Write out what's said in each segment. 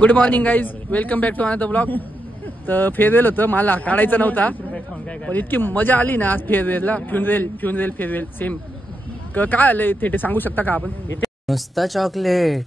Good morning guys, welcome back to another blog. तर farewell होतं, मला काढायचं नव्हता पण इतकी मजा आली ना आज फेअरवेलला. फ्युनरेल फेअरवेल सेम. काय आलंय ते सांगू शकता का आपण? मस्त चॉकलेट.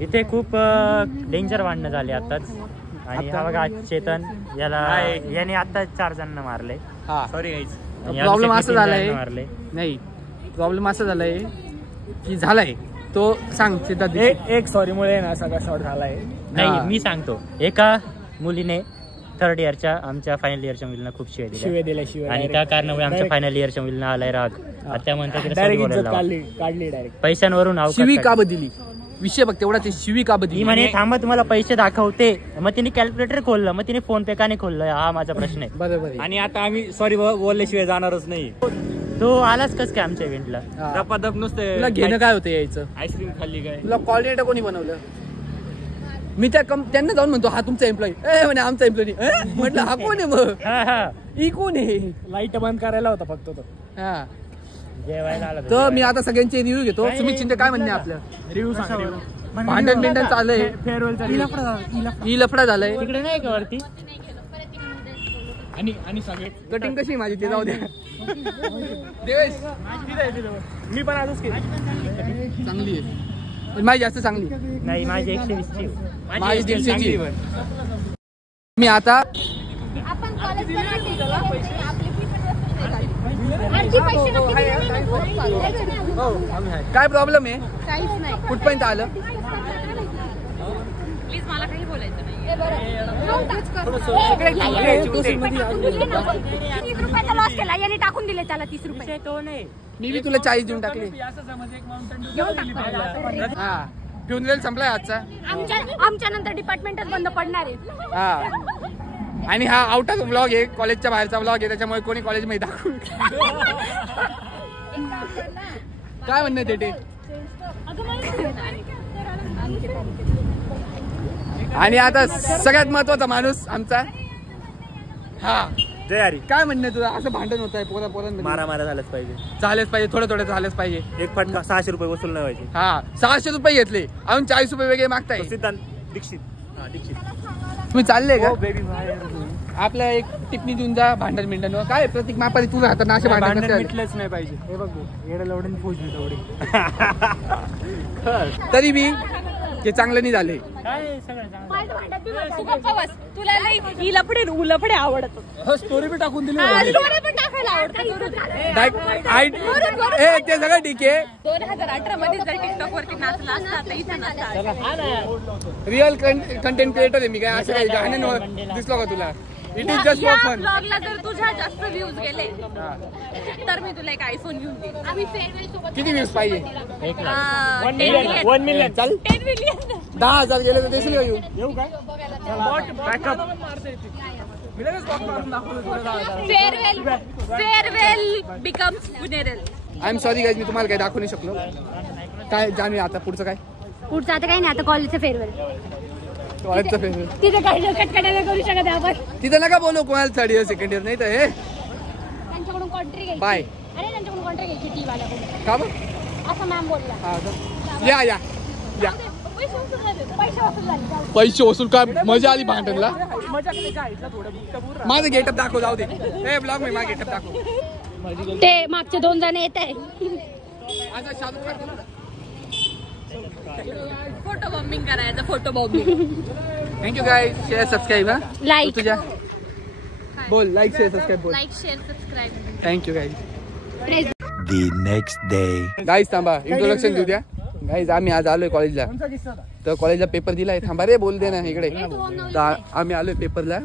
इथे खूप डेंजर भांडणं झाले आताच. आणि हा बघा चेतन, याने आता 4 जणांना मारले. Sorry guys. प्रॉब्लेम असं झालाय, नाही प्रॉब्लेम असं झालाय की झालाय तो सांग चेतन. एक सॉरी मुळे ना सगळा शॉर्ट झालाय. नाही मी सांगतो, एका मुलीने 3rd इयरच्या आमच्या फायनल इयरच्या मुलींना खूप शिव्या दिल्या आणि त्या कारणामुळे आमच्या फायनल इयरच्या मुलींना आलाय राग. त्या म्हणतात काढली डायरेक्ट पैशांवरून शिवी का बदली. विषय बघ तेवढा, ते शिवी का बदली. म्हणे थांबा तुम्हाला पैसे दाखवते. मग तिने कॅल्क्युलेटर खोललं, मग तिने फोन पे का नाही खोललं, हा माझा प्रश्न आहे. बरोबर. आणि आता आम्ही सॉरी बोलल्याशिवाय जाणारच नाही. तो आलाच कस काय आमच्या इव्हेंटला? धपाधप नुसते. तुला घेणं काय होतं यायचं? आईस्क्रीम खाल्ली काय? तुला कॉर्डिनेटर कोणी बनवलं? मी त्यांना जाऊन म्हणतो हा तुमचा एम्प्लॉई. म्हणे आमचा एम्प्लॉई. म्हटलं हा कोण आहे मग? ही कोण आहे? लाईट बंद करायला होता फक्त तो. हा जेवायला आला तर मी आता सगळ्यांचे रिव्ह्यू घेतो. सुमित शिंदे काय म्हणणे आपलं? रिव्ह्यू भांडण चाललंय, फेअरवेल लफडा झालाय तिकडे नाही का वरती. आणि सगळे कटिंग कशी माझी ते जाऊ द्या. देवेश मी पण आजच केली. चांगली आहे, माझी जास्त चांगली नाही. माझी 120ची, माझी 150ची. मी आता काय प्रॉब्लेम आहे? काहीच नाही. कुठपर्यंत आलं? प्लीज मला काही बोलायचं नाही. 30 रुपयाचा लॉस केला याने, टाकून दिले त्याला 30 रुपये. तो नाही. मी बी तुला 40 देऊन टाकले. हा फ्युनरेल संपलाय आजचा. आमच्या नंतर डिपार्टमेंटच बंद पडणार आहे. हा आणि हा आउट ऑफ ब्लॉग आहे, कॉलेजच्या बाहेरचा ब्लॉग आहे, त्याच्यामुळे कोणी कॉलेजमध्ये दाखवू. काय म्हणणं ते? आणि आता सगळ्यात महत्वाचा माणूस आमचा. हा जय हरी. काय म्हणणं तुझं? असं भांडण होत आहे पोरांमध्ये? मारा झालंच पाहिजे. थोडं झालंच पाहिजे. एक फटका 600 रुपये वसूल नाही व्हायचे. हा 600 रुपये घेतले, अजून 40 रुपये वेगळे मागताय. दीक्षित तुम्ही चालले का? आपल्या एक टिप्पणी देऊन जा. भांडण काय प्रतीक मापारी तुझं हातात असे भांडण मिटलंच नाही पाहिजे. हे बघ येडं लवडून पोहोचली तेवढी. तरी बी ते चांगलं नाही झाले. तुला ही लफडे आवडत. स्टोरी बी टाकून दिली. स्टोरी पण टाकायला आवडतं. ते सगळं ठीक आहे. 2018 मध्ये जर टिकटॉक वरती नाचला असता तर इथं नसता. रिअल कंटेंट क्रिएटर आहे मी. काय असं काही गाण्यांवर दिसलो का तुला? It is just for fun. ब्लॉगला जर तुझ्या जास्त व्ह्यूज गेले तर मी तुला एक आयफोन घेऊन देईन. आम्ही फेअरवेल सोबत किती व्ह्यूज पाहिजे? 1 मिलियन. चल 10 मिलियन. 10,000 गेले तर देशील का येऊ काय? Farewell becomes funeral. I am sorry guys, मी तुम्हाला काही दाखवू नाही शकलो. काय जाणूया आता पुढचं काय? पुढचं आता काही नाही. आता कॉलेजचं फेअरवेल. कॉलेजचं फेअरवेल तिथे काही कटकटायला करू शकत आपण. तिथं नका बोलू कोणाला 3rd इयर 2nd इयर. नाही तर हे त्यांच्याकडून कॉन्ट्री घ्यायची. बाय. अरे त्यांच्याकडून कॉन्ट्री घ्यायची टी वाल्याकडून. का बघ असं मॅम बोलला. या पैसे वसूल. काय मजा आली भांडणला. माझं गेटअप दाखव. जाऊ दे ब्लॉग मी माझं गेटअप दाखव. ते मागचे 2 जण येत आहे. शाहरुख खान फोटो बॉम्बिंग करायचं, photo bombing. Thank you guys. Share subscribe. हा लाईक तुझ्या बोल. लाईक शेअर सबस्क्राईब बोल. Like share subscribe. Thank you guys. The next day. Guys थांबा, इंट्रोडक्शन देऊ द्या. गाईज आम्ही आज आलोय कॉलेजला. तर कॉलेजला पेपर दिलाय. थांबा रे, बोल दे ना इकडे. तर आम्ही आलोय पेपरला.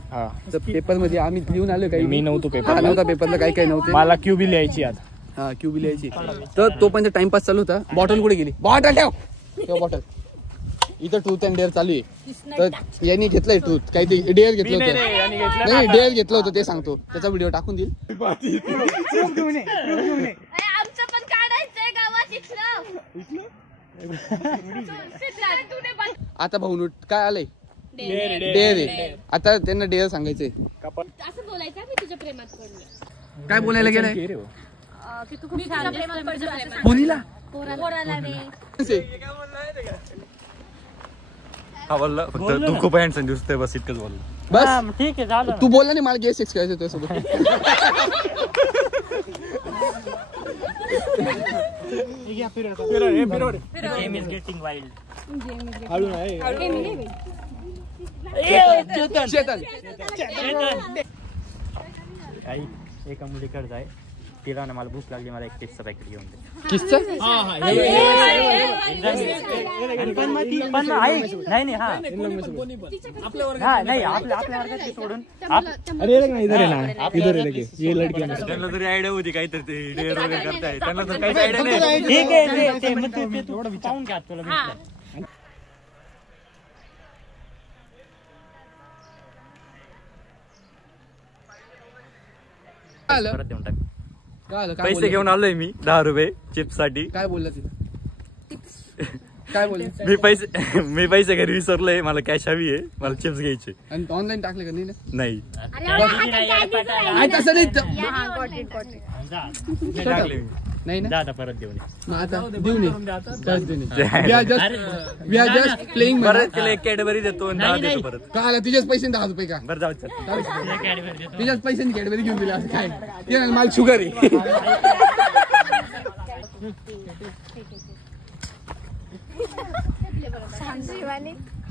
तर पेपर मध्ये आम्ही लिहून आलोय काही. मी नव्हतो पेपर. नव्हता पेपरला, काही काही नव्हते. मला क्यूबी लिहायची आज. हा क्यूबी लिहायची. तर तो पण टाइमपास चालू होता. बॉटल कुठे गेली? बॉटल ठेव. बॉटल इथं ट्रूथ अँड डेअर चालू आहे. तर यांनी घेतलंय ट्रूथ, काही ते डेअर घेतलं होतं. नाही डेअर घेतलं होतं ते सांगतो. त्याचा व्हिडिओ टाकून देईल. आमचं पण काढायचंय गावात इथलं. आता भाऊ काय आलंय? डेअर आहे. आता त्यांना डेअर सांगायचंय. असं बोलायचं मी तुझ्या प्रेमात पडले. काय बोलायला गेलंय? की तू खूप छान दिसतोय. कोणीला? पोराला रे. हा बोलला फक्त तू खूप हँडसम दिसतोय, बस इतकंच बोललो. बस ठीक आहे झालं. तू बोलला नाही, मला गेस सेक्स करायचं तुझ्यासोबत. Game is getting wild. Chetan काही एका मुलीकडे जाय, तिला ना मला भूक लागली, मला एक पिझ्झा पॅकेट घेऊन दे. किसचं? पण ऐक, नाही हा नाही आपल्या वर्गात सोडून त्यांना जरी आयडिया होती काहीतरी ते डेअर वगैरे करताय, त्यांना तर काहीच आयडिया नाही. ठीक आहे ते पाहून घ्या तुला भेटलं. परत देऊन टाक. पैसे घेऊन आलोय मी 10 रुपये चिप्स साठी. काय बोलला तिला? काय बोलले? मी पैसे घरी विसरलोय, मला कॅश हवी आहे, मला चिप्स घ्यायचे. आणि ऑनलाईन टाकले का? नाही ना. नाही तसं नाही. टाकले मी. नाही ना. आता परत देऊन मग आता देऊ नये. We are just playing. परत तिला एक कॅडबरी देतो आणि 10 देतो परत. का आला तुझ्याच पैसे 10 रुपये का? बरं जाऊ चल. तुझ्याच पैशांनी कॅडबरी घेऊन दिला असं काय? ते ना, मला शुगर आहे.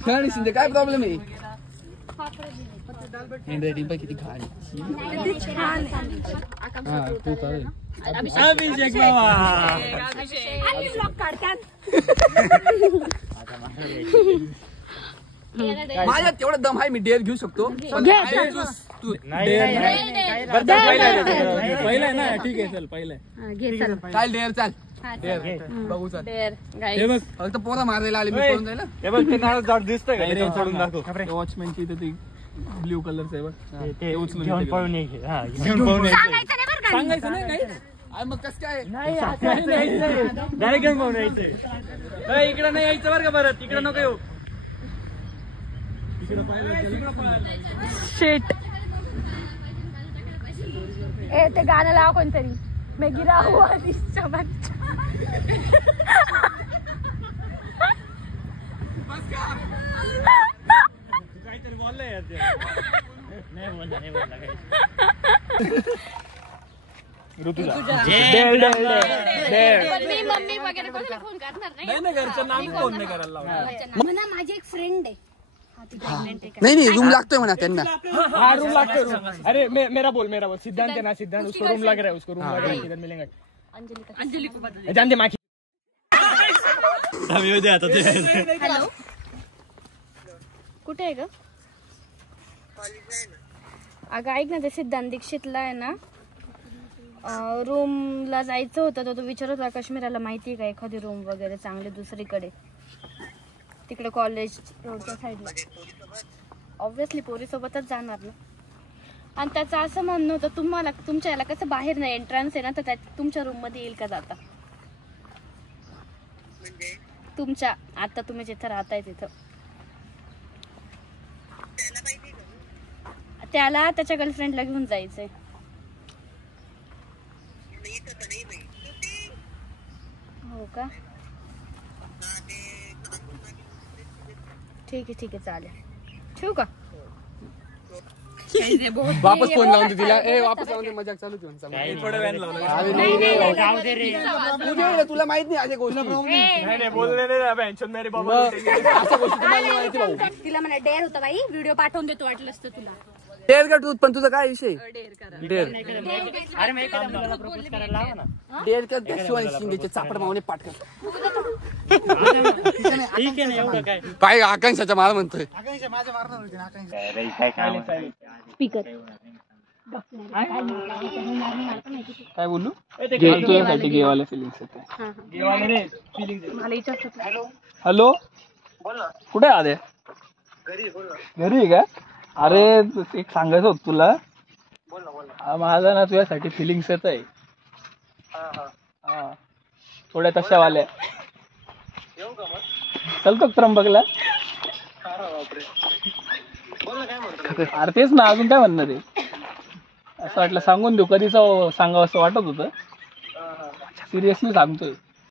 छान शिंदे, काय प्रॉब्लेम आहे? हँडरायटिंग पण किती घाण आहे. हा तू चालेल. अभिषेक बाबा माझ्यात तेवढा दम आहे, मी डेअर घेऊ शकतो. पहिला ना. ठीक आहे चल पहिला. चाल डेअर चाल. बघू चाल. फक्त पोरा मारायला आले, मी पळून जायला. हे बघ ते नारळ झाड दिसतंय का? ते सोडून दाखव. वॉचमॅनची इथे ती ब्ल्यू कलरचं आहे बघ. ते घेऊन पळून ये. हा घेऊन पाहून सांगायचं नाही काही. मग कस काय? डायरेक्ट घेऊन पाहून यायचंय. इकडे नाही यायचं बरं का, परत इकडे नको येऊ. शिट. ए ते गाणं लाव कोणतरी. मैं गिरा हुआ चमक. काहीतरी बोललंय यार ते. नाही बोलला काही. ऋतुजा. पण मी मम्मी वगैरे कोणाला फोन करणार नाही. नाही घरच्या नामी फोन नाही करायला लावला. म्हणा माझी एक फ्रेंड आहे. नाही रूम लागतोय म्हणा त्यांना. हाँ रूम लागते रूम. अरे मेरा बोल सिद्धांत है ना, सिद्धांत उसको रूम लग रहा है, उसको रूम लग रहा है. किधर मिलेंगे? अंजलि को बता. जानते माखी. हॅलो कुठे आहे ग? अगं ऐक ना, ते सिद्धांत दीक्षितला आहे ना रूमला जायचं होतं, तर तो विचारत होता काश्मीराला माहिती आहे का एखादी रूम वगैरे चांगली दुसरीकडे, तिकडे कॉलेज रोडच्या साईडला. ऑब्व्हियसली पोरीसोबतच जाणार ना. आणि त्याचं असं म्हणणं होतं, तुम्हाला तुमच्या याला कसं बाहेर नाही एंट्रन्स आहे ना, तर तुमच्या रूम मध्ये येईल का जाता? तुमच्या आता तुम्ही जिथं राहताय तिथं. त्याला त्याच्या गर्लफ्रेंडला घेऊन जायचंय. हो का? ठीक आहे चालेल. ठेवू का? वापस फोन लावून दे तिला. ए वापस लावून दे. मजाक चालू ठेवून थोडं व्यान लावलं. अरे नाही रे, तुला माहित नाही अशा गोष्टी. बोलले नाही अशा गोष्टी तुम्हाला माहिती भाऊ. तिला म्हणा डेअर होता बाई, व्हिडिओ पाठवून देतो वाटलं असतं तुला. डेअर कर तू. पण तुझा काय विषय? डेअर अरे मग एका मुलाला प्रपोज करायला लावा ना. डेअर कर. त्या शिवानी शिंदेचे चापड मावणे पाठ कर. ठीक आहे ना, एवढं काय. काय आकांक्षाच्या मार म्हणतोय. काय बोलू? तुझ्यासाठी गेवाला फिलिंग्स येते. हॅलो, कुठे आले? घरी का? अरे एक सांगायचं होतं तुला. माझा ना तुझ्यासाठी फिलिंग्स येत आहे. थोड्या तशावाल्या. चलतो त्र्यंबकला. अरे तेच ना, अजून काय म्हणणार आहे? असं वाटलं सांगून देऊ, कधीच सांगावं असं वाटत होतं. सिरियसली सांगतोय.